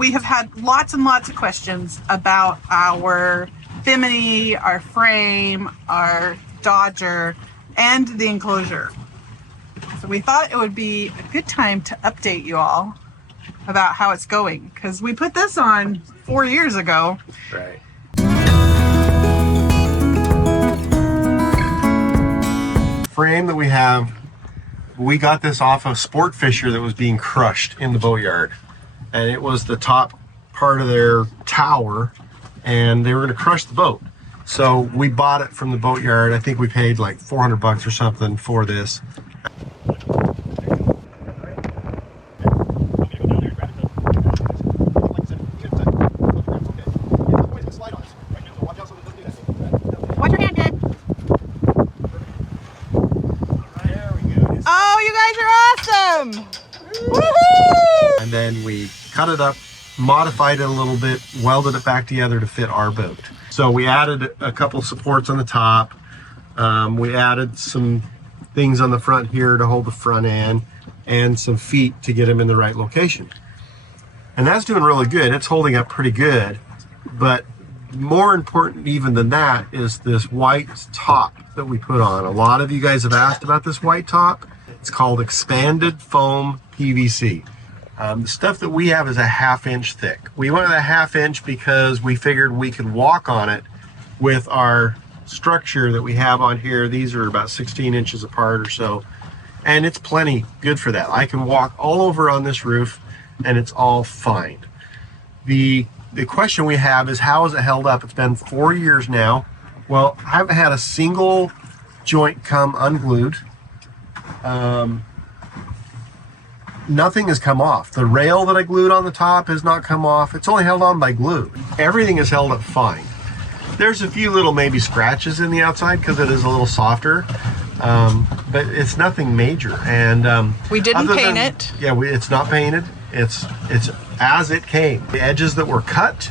we have had lots and lots of questions about our Bimini, our frame, our Dodger, and the Enclosure. So we thought it would be a good time to update you all about how it's going, because we put this on 4 years ago. Right. Frame that we have, we got this off of Sport Fisher that was being crushed in the boatyard, and it was the top part of their tower, and they were going to crush the boat. So we bought it from the boatyard. I think we paid like 400 bucks or something for this. Watch your hand, Dad. Oh, you guys are awesome! Woohoo! And then we cut it up, modified it a little bit, welded it back together to fit our boat. So we added a couple supports on the top. We added some things on the front here to hold the front end, and some feet to get them in the right location. And that's doing really good. It's holding up pretty good. But more important even than that is this white top that we put on. A lot of you guys have asked about this white top. It's called expanded foam PVC. The stuff that we have is a 1/2 inch thick. We wanted a 1/2 inch because we figured we could walk on it with our structure that we have on here. These are about 16 inches apart or so, and it's plenty good for that. I can walk all over on this roof and it's all fine. The question we have is, how has it held up? It's been 4 years now. Well, I haven't had a single joint come unglued. Nothing has come off. The rail that I glued on the top has not come off. It's only held on by glue. Everything is held up fine. There's a few little maybe scratches in the outside because it is a little softer, but it's nothing major. And we didn't paint it. Yeah, it's not painted. It's as it came. The edges that were cut,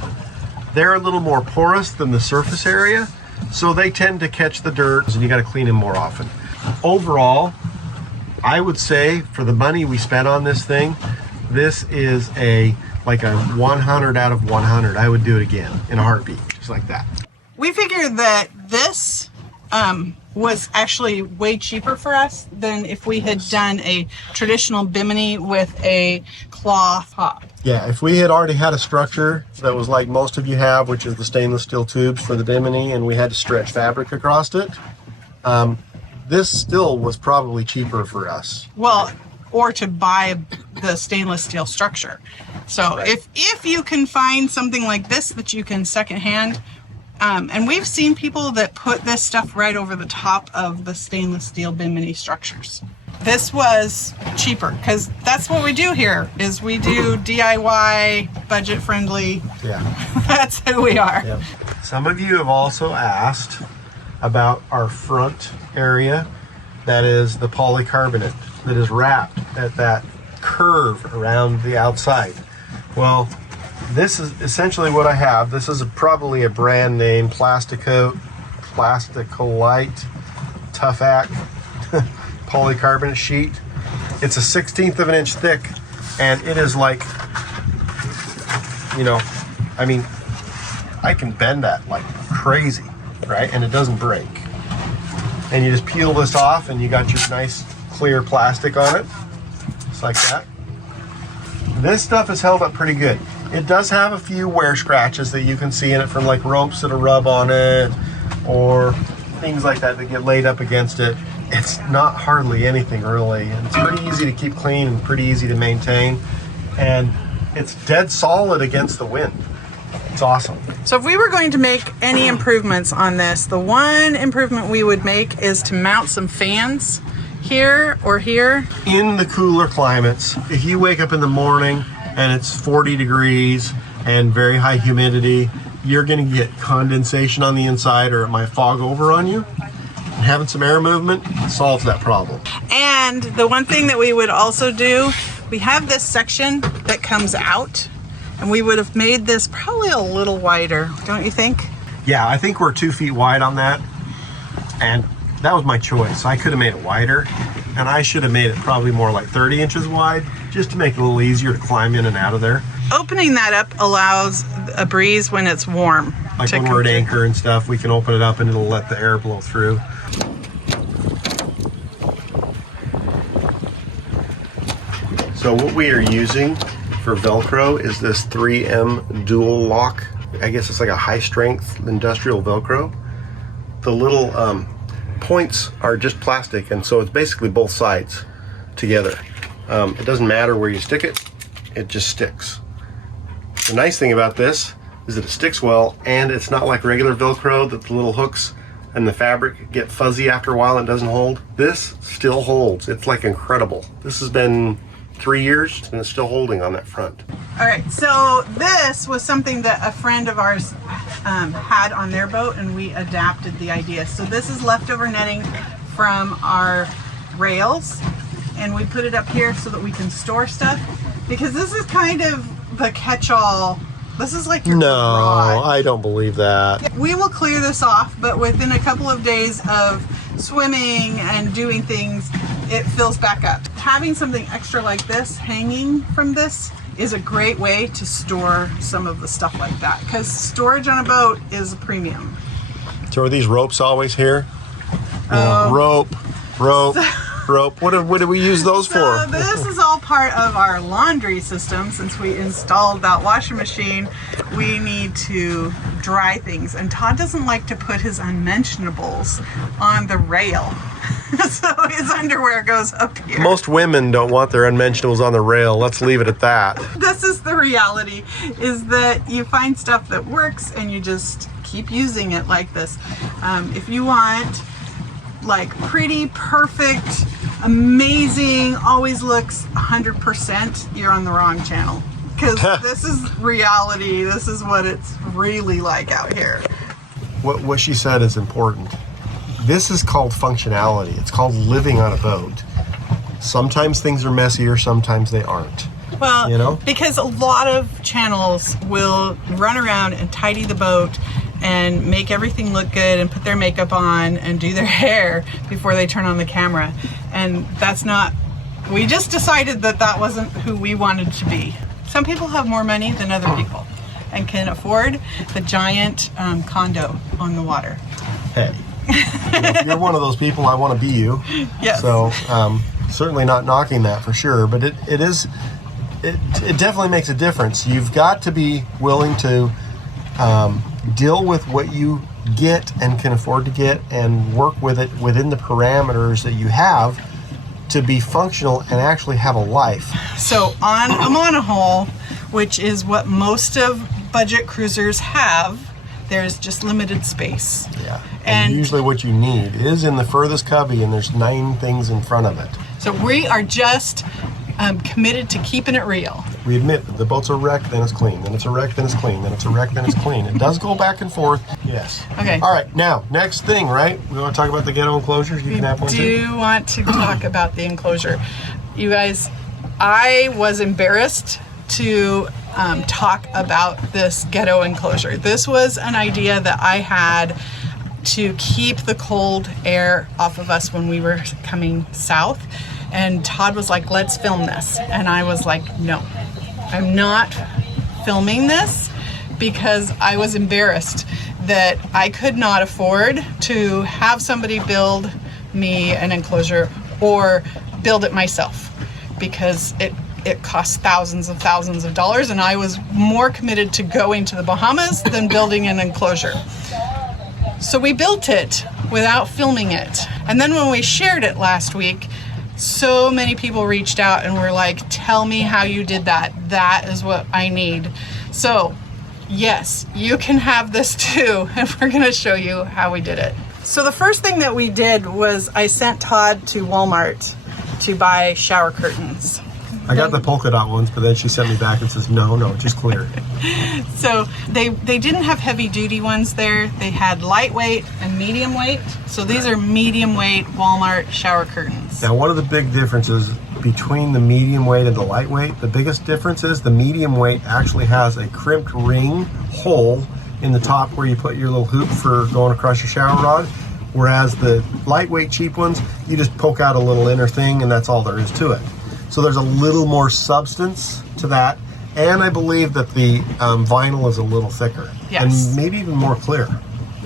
they're a little more porous than the surface area, so they tend to catch the dirt, and you got to clean them more often. Overall, I would say for the money we spent on this thing, this is like a 100 out of 100. I would do it again in a heartbeat, just like that. We figured that this was actually way cheaper for us than if we had done a traditional Bimini with a cloth top. Yeah, if we had already had a structure that was like most of you have, which is the stainless steel tubes for the Bimini, and we had to stretch fabric across it, this still was probably cheaper for us. Well, or to buy the stainless steel structure. So right. if you can find something like this that you can secondhand, and we've seen people that put this stuff right over the top of the stainless steel Bimini structures. This was cheaper because that's what we do here, is we do DIY, budget friendly. Yeah. That's who we are. Yep. Some of you have also asked about our front area. That is the polycarbonate that is wrapped at that curve around the outside. Well, this is essentially what I have. This is probably a brand name Plasticolite, Tough-Ack polycarbonate sheet. It's a 1/16 of an inch thick, and it is like, you know, I mean, I can bend that like crazy, right? And it doesn't break. And you just peel this off and you got your nice clear plastic on it, just like that. This stuff is held up pretty good. It does have a few wear scratches that you can see in it from like ropes that are rub on it or things like that that get laid up against it. It's not hardly anything really. And it's pretty easy to keep clean and pretty easy to maintain. And it's dead solid against the wind. It's awesome. So if we were going to make any improvements on this, the one improvement we would make is to mount some fans here or here. In the cooler climates, if you wake up in the morning and it's 40 degrees and very high humidity, you're going to get condensation on the inside, or it might fog over on you. And having some air movement solves that problem. And the one thing that we would also do, we have this section that comes out, and we would have made this probably a little wider, don't you think? Yeah, I think we're 2 feet wide on that, and that was my choice. I could have made it wider, and I should have made it probably more like 30 inches wide, just to make it a little easier to climb in and out of there. opening that up allows a breeze when it's warm. Like when we're at anchor and stuff, we can open it up and it'll let the air blow through. So what we are using for Velcro is this 3M dual lock. I guess it's like a high strength industrial Velcro. The little points are just plastic, and so it's basically both sides together. It doesn't matter where you stick it, it just sticks. The nice thing about this is that it sticks well, and it's not like regular Velcro that the little hooks and the fabric get fuzzy after a while and doesn't hold. This still holds. It's like incredible. This has been 3 years and it's still holding on that front. All right, so this was something that a friend of ours had on their boat, and we adapted the idea. So this is leftover netting from our rails, and we put it up here so that we can store stuff, because this is kind of the catch-all. This is like your garage. I don't believe that. We will clear this off, but within a couple of days of swimming and doing things, it fills back up. Having something extra like this hanging from this is a great way to store some of the stuff like that, because storage on a boat is a premium. So are these ropes always here? Rope. Rope. What do we use those for? This is all part of our laundry system. Since we installed that washer machine, we need to dry things, and Todd doesn't like to put his unmentionables on the rail. So his underwear goes up here. Most women don't want their unmentionables on the rail. Let's leave it at that. This is the reality, is that you find stuff that works and you just keep using it like this. If you want like pretty, perfect, amazing, always looks 100%, you're on the wrong channel. Because this is reality. This is what it's really like out here. What she said is important. This is called functionality. It's called living on a boat. Sometimes things are messier, sometimes they aren't. Well, you know? Because a lot of channels will run around and tidy the boat and make everything look good and put their makeup on and do their hair before they turn on the camera. And that's not, we just decided that that wasn't who we wanted to be. Some people have more money than other people and can afford the giant condo on the water. Hey, if you're one of those people, I want to be you. Yes. So certainly not knocking that for sure, but it definitely makes a difference. You've got to be willing to deal with what you get and can afford to get, and work with it within the parameters that you have to be functional and actually have a life. So on a monohull, which is what most of budget cruisers have, there's just limited space. Yeah. And usually what you need is in the furthest cubby, and there's 9 things in front of it. So we are just committed to keeping it real. We admit that the boats are wrecked, then it's clean, then it's a wreck, then it's clean, then it's a wreck, then it's clean. It does go back and forth, yes. Okay. All right, now, next thing, right? We want to talk about the ghetto enclosures? You can have one too? We do want to talk about the enclosure. You guys, I was embarrassed to talk about this ghetto enclosure. This was an idea that I had to keep the cold air off of us when we were coming south. And Todd was like, let's film this. And I was like, no, I'm not filming this, because I was embarrassed that I could not afford to have somebody build me an enclosure or build it myself, because it costs thousands of dollars, and I was more committed to going to the Bahamas than building an enclosure. So we built it without filming it. And then when we shared it last week, so many people reached out and were like, tell me how you did that. That is what I need. So yes, you can have this too, and we're gonna show you how we did it. So the first thing that we did was I sent Todd to Walmart to buy shower curtains. I got the polka dot ones, but then she sent me back and says, no, just clear. So they didn't have heavy duty ones there. They had lightweight and medium weight. So these are medium weight Walmart shower curtains. Now, one of the big differences between the medium weight and the lightweight, the biggest difference is the medium weight actually has a crimped ring hole in the top where you put your little hoop for going across your shower rod. Whereas the lightweight cheap ones, you just poke out a little inner thing and that's all there is to it. So there's a little more substance to that, And I believe that the vinyl is a little thicker. Yes. And maybe even more clear.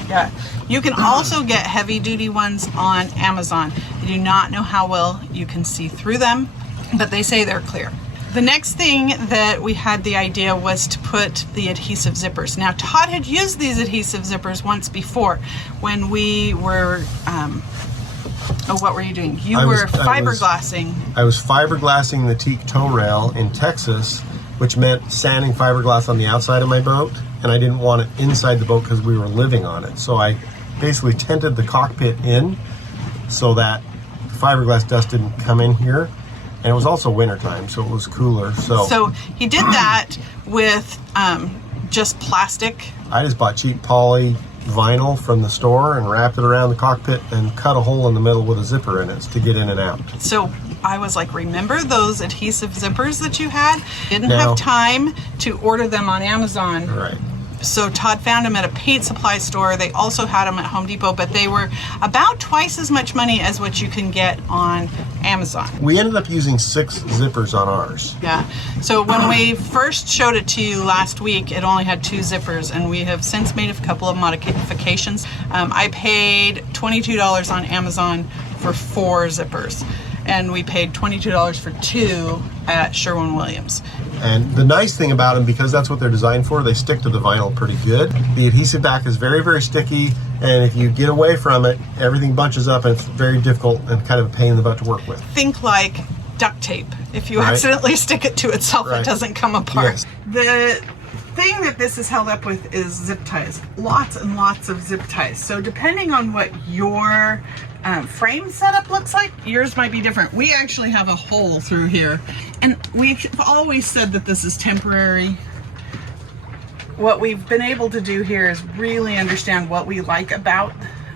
Yeah. You can also get heavy duty ones on Amazon. I do not know how well you can see through them, but they say they're clear. The next thing that we had the idea was to put the adhesive zippers. Now, Todd had used these adhesive zippers once before when we were, what were you doing? You were fiberglassing. I was fiberglassing the teak tow rail in Texas, which meant sanding fiberglass on the outside of my boat, and I didn't want it inside the boat because we were living on it. So I basically tented the cockpit in so that the fiberglass dust didn't come in here. And it was also wintertime, so it was cooler. So he did that with just plastic. I just bought cheap poly vinyl from the store and wrapped it around the cockpit and cut a hole in the middle with a zipper in it to get in and out. So I was like, remember those adhesive zippers that you had? Didn't have time to order them on Amazon. Right. So Todd found them at a paint supply store. They also had them at Home Depot, but they were about twice as much money as what you can get on Amazon. We ended up using 6 zippers on ours. Yeah. So when we first showed it to you last week, it only had 2 zippers, and we have since made a couple of modifications. I paid $22 on Amazon for 4 zippers, and we paid $22 for 2 at Sherwin-Williams. And the nice thing about them, because that's what they're designed for, they stick to the vinyl pretty good. The adhesive back is very, very sticky, and if you get away from it, everything bunches up and it's very difficult and kind of a pain in the butt to work with. Think like duct tape. If you accidentally stick it to itself, it doesn't come apart. Yes. The thing that this is held up with is zip ties. Lots and lots of zip ties. So depending on what your frame setup looks like, yours might be different. We actually have a hole through here, and we've always said that this is temporary. What we've been able to do here is really understand what we like about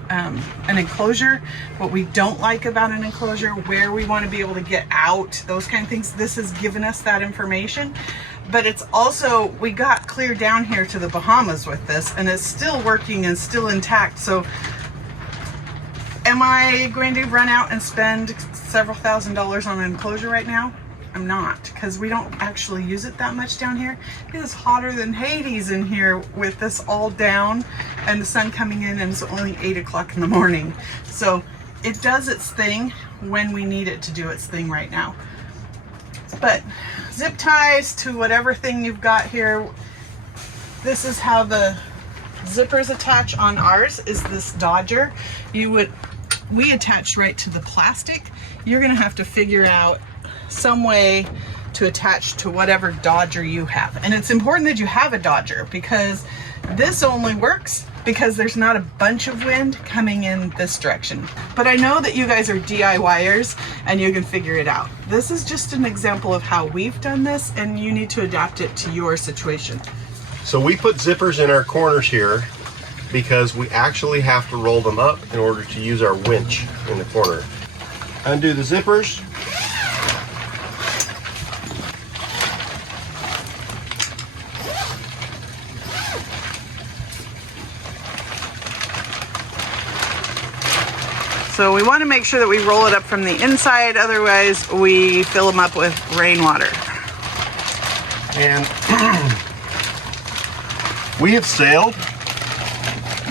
an enclosure, what we don't like about an enclosure, where we want to be able to get out, those kind of things. This has given us that information. But it's also, we got clear down here to the Bahamas with this, and it's still working and still intact. So am I going to run out and spend several $1,000s on an enclosure right now? I'm not, because we don't actually use it that much down here. It is hotter than Hades in here with this all down and the sun coming in, and it's only 8 o'clock in the morning. So it does its thing when we need it to do its thing right now. But zip ties to whatever thing you've got here. This is how the zippers attach on ours, is this Dodger. We attach right to the plastic. You're gonna have to figure out some way to attach to whatever Dodger you have. And it's important that you have a Dodger, because this only works because there's not a bunch of wind coming in this direction. But I know that you guys are DIYers and you can figure it out. This is just an example of how we've done this, and you need to adapt it to your situation. So we put zippers in our corners here because we actually have to roll them up in order to use our winch in the corner. Undo the zippers. So we want to make sure that we roll it up from the inside, otherwise we fill them up with rainwater. And we have sailed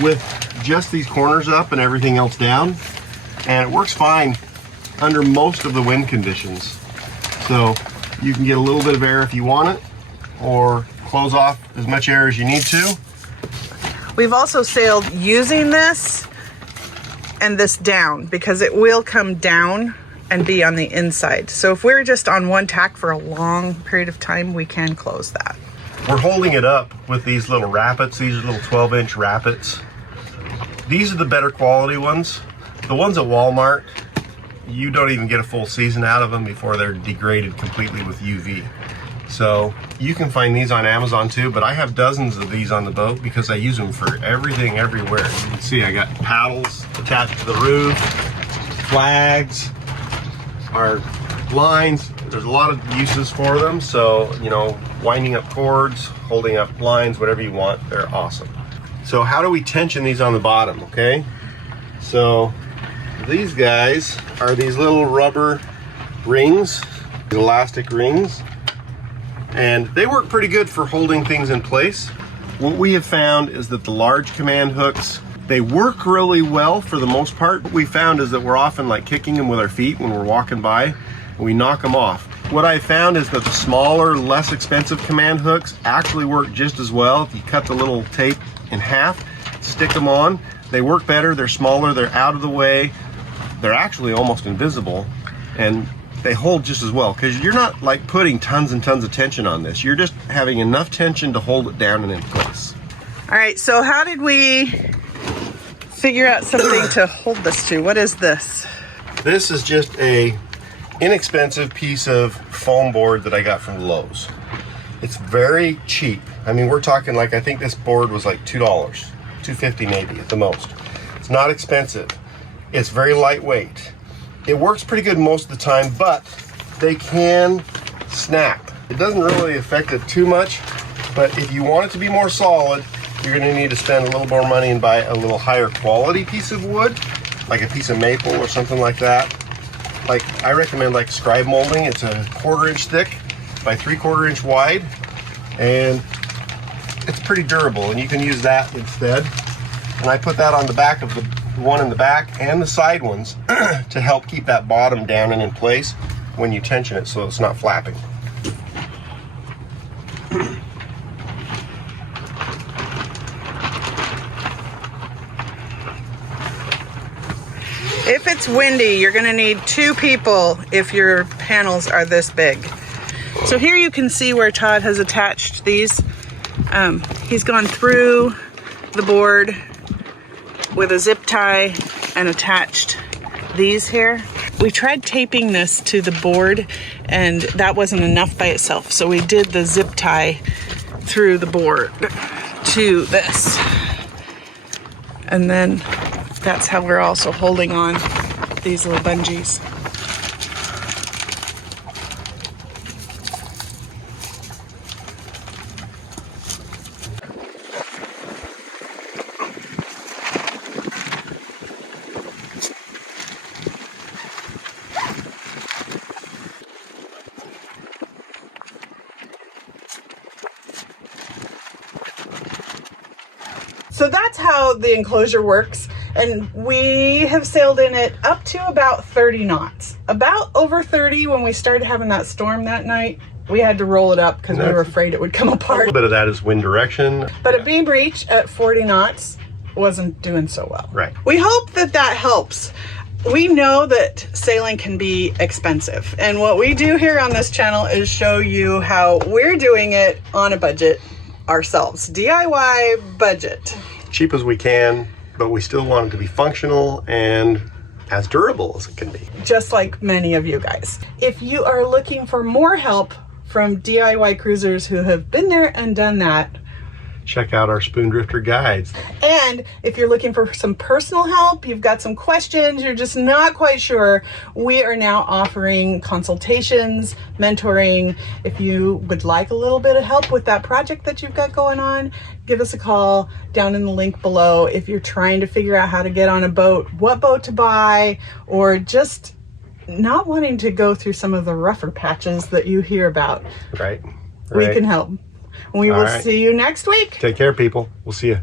with just these corners up and everything else down, and it works fine under most of the wind conditions. So you can get a little bit of air if you want it, or close off as much air as you need to. We've also sailed using this and this down, because it will come down and be on the inside. So if we're just on one tack for a long period of time, we can close that. We're holding it up with these little rappets. These are little 12-inch rappets. These are the better quality ones. The ones at Walmart, you don't even get a full season out of them before they're degraded completely with UV. So you can find these on Amazon too, but I have dozens of these on the boat because I use them for everything, everywhere. You can see I got paddles attached to the roof, flags, our lines. There's a lot of uses for them. So, you know, winding up cords, holding up lines, whatever you want, they're awesome. So how do we tension these on the bottom, okay? So these guys are these little rubber rings, elastic rings. and they work pretty good for holding things in place. What we have found is that the large command hooks, they work really well for the most part. What we found is that we're often like kicking them with our feet when we're walking by, and we knock them off. What I found is that the smaller, less expensive command hooks actually work just as well. If you cut the little tape in half, stick them on, they work better, they're smaller, they're out of the way, they're actually almost invisible, and they hold just as well, because you're not like putting tons and tons of tension on this. You're just having enough tension to hold it down and in place. All right, so how did we figure out something to hold this to? What is this? This is just a inexpensive piece of foam board that I got from Lowe's. It's very cheap. I mean, we're talking like, I think this board was like $2, $2.50 maybe at the most. It's not expensive. It's very lightweight. It works pretty good most of the time, but they can snap. It doesn't really affect it too much, but if you want it to be more solid, you're gonna need to spend a little more money and buy a little higher quality piece of wood, like a piece of maple or something like that. Like, I recommend like scribe molding. It's a 1/4 inch thick by 3/4 inch wide, and it's pretty durable, and you can use that instead. And I put that on the back of the one in the back and the side ones to help keep that bottom down and in place when you tension it so it's not flapping. If it's windy, you're gonna need 2 people if your panels are this big. So here you can see where Todd has attached these. He's gone through the board with a zip tie and attached these here. We tried taping this to the board, and that wasn't enough by itself. So we did the zip tie through the board to this. And then that's how we're also holding on these little bungees. So that's how the enclosure works, and we have sailed in it up to about 30 knots. About over 30 when we started having that storm that night. We had to roll it up because we were afraid it would come A apart. little bit of that is wind direction. But a beam breach at 40 knots wasn't doing so well. Right. We hope that that helps. We know that sailing can be expensive, and what we do here on this channel is show you how we're doing it on a budget ourselves. DIY budget. Cheap as we can, but we still want it to be functional and as durable as it can be. Just like many of you guys. If you are looking for more help from DIY cruisers who have been there and done that, check out our Spoondrifter guides. and if you're looking for some personal help, you've got some questions, you're just not quite sure, we are now offering consultations, mentoring. If you would like a little bit of help with that project that you've got going on, give us a call down in the link below. If you're trying to figure out how to get on a boat, what boat to buy, or just not wanting to go through some of the rougher patches that you hear about, Right. we can help. We will see you next week. Take care, people. We'll see you.